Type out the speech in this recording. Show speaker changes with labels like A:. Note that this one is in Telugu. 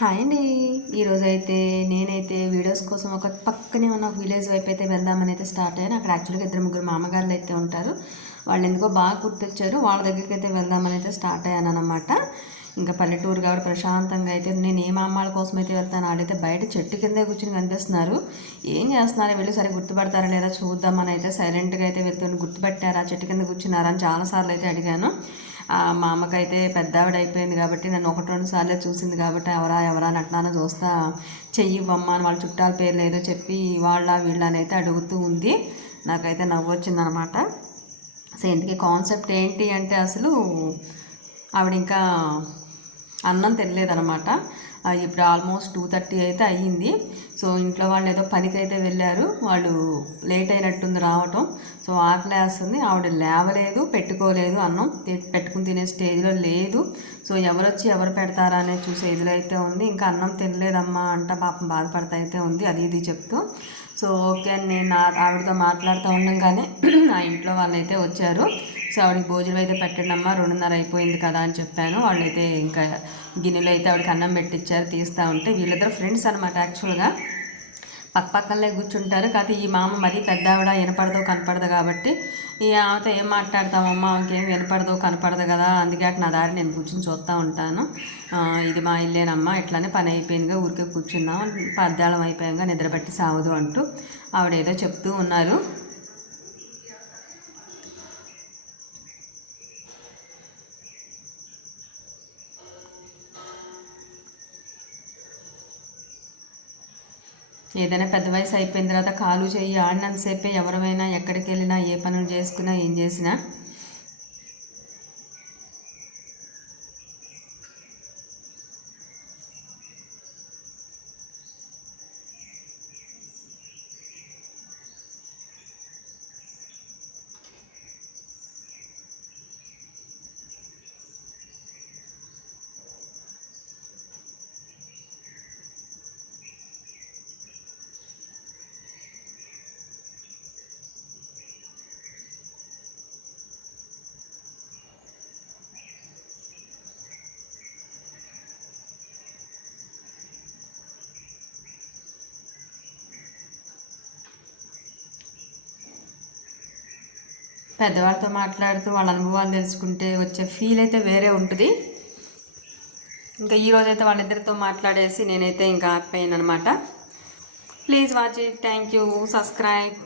A: హాయ్ అండి. ఈరోజు అయితే నేనైతే వీడియోస్ కోసం ఒక పక్కనే ఉన్న విలేజ్ వైపు అయితే వెళ్దామని అయితే స్టార్ట్ అయ్యాను. అక్కడ యాక్చువల్గా ఇద్దరు ముగ్గురు మామగారులు అయితే ఉంటారు. వాళ్ళు ఎందుకో బాగా గుర్తొచ్చారు. వాళ్ళ దగ్గరికి అయితే వెళ్దామని అయితే స్టార్ట్ అయ్యాను అనమాట ఇంకా పల్లెటూరు కాబట్టి ప్రశాంతంగా అయితే నేను ఏ మామాల కోసం అయితే వెళ్తాను ఆడైతే బయట చెట్టు కిందే కూర్చుని కనిపిస్తున్నారు. ఏం చేస్తున్నారు? వెళ్ళి సరే గుర్తుపడతారా లేదా చూద్దామని అయితే సైలెంట్గా అయితే వెళ్తాను గుర్తుపెట్టారా. చెట్టు కింద కూర్చున్నారా అని చాలాసార్లు అయితే అడిగాను. మా అమ్మకైతే పెద్దావిడ అయిపోయింది కాబట్టి నన్ను ఒకటి రెండు సార్లే చూసింది కాబట్టి ఎవరా ఎవరా అని చూస్తా చెయ్యివ్వమ్మా అని వాళ్ళ చుట్టాల పేర్లు ఏదో చెప్పి వాళ్ళ వీళ్ళని అయితే అడుగుతూ ఉంది. నాకైతే నవ్వు వచ్చిందనమాట సో ఇంతకీ కాన్సెప్ట్ ఏంటి అంటే అసలు ఆవిడ ఇంకా అన్నం తినలేదనమాట. అనమాట ఇప్పుడు ఆల్మోస్ట్ టూ థర్టీ అయితే అయ్యింది. సో ఇంట్లో వాళ్ళు ఏదో పనికి అయితే వెళ్ళారు. వాళ్ళు లేట్ అయినట్టుంది రావటం. సో ఆకలి వేస్తుంది ఆవిడ లేవలేదు పెట్టుకోలేదు అన్నం. పెట్టుకుని తినే స్టేజ్లో లేదు. సో ఎవరు వచ్చి ఎవరు పెడతారా అనేది చూసే ఇదిలో అయితే ఉంది. ఇంకా అన్నం తినలేదమ్మా అంట పాపం బాధపడతా అయితే ఉంది. అది ఇది చెప్తూ. సో ఓకే నేను ఆవిడతో మాట్లాడుతూ ఉండగానే నా ఇంట్లో వాళ్ళైతే వచ్చారు. ఆవిడకి భోజనం అయితే పెట్టండి అమ్మ రెండున్నర అయిపోయింది కదా అని చెప్పాను. వాళ్ళైతే ఇంకా గిన్నెలో అయితే ఆవిడకి అన్నం పెట్టించారు తీస్తూ ఉంటే వీళ్ళిద్దరు ఫ్రెండ్స్ అనమాట యాక్చువల్గా. పక్క పక్కనే కూర్చుంటారు కాకపోతే ఈ మామ మరీ పెద్ద ఆవిడ వినపడదో కనపడదు కాబట్టి ఈ ఆమెతో ఏం మాట్లాడతామమ్మా ఆమెకేం వినపడదో కనపడదు కదా అందుకే అటు నా దారి నేను కూర్చుని చూస్తూ ఉంటాను. ఇది మా ఇల్లేనమ్మా ఇట్లానే పని అయిపోయిందిగా ఊరికే కూర్చున్నాం పద్దాలం అయిపోయాక నిద్రపట్టి సావదు అంటూ ఆవిడ ఏదో చెప్తూ ఉన్నారు. ఏదైనా పెద్ద వయసు అయిపోయిన తర్వాత కాలు చెయ్యి ఆడినంతసేపే ఎవరైనా ఎక్కడికి వెళ్ళినా ఏ పనులు చేసుకున్నా ఏం చేసినా పెద్దవాళ్ళతో మాట్లాడుతూ వాళ్ళ అనుభవాలు తెలుసుకుంటే వచ్చే ఫీల్ అయితే వేరే ఉంటుంది. ఇంకా ఈరోజైతే అయితే వాళ్ళిద్దరితో మాట్లాడేసి నేనైతే ఇంకా ఆగిపోయాను అనమాట please watch it thank you subscribe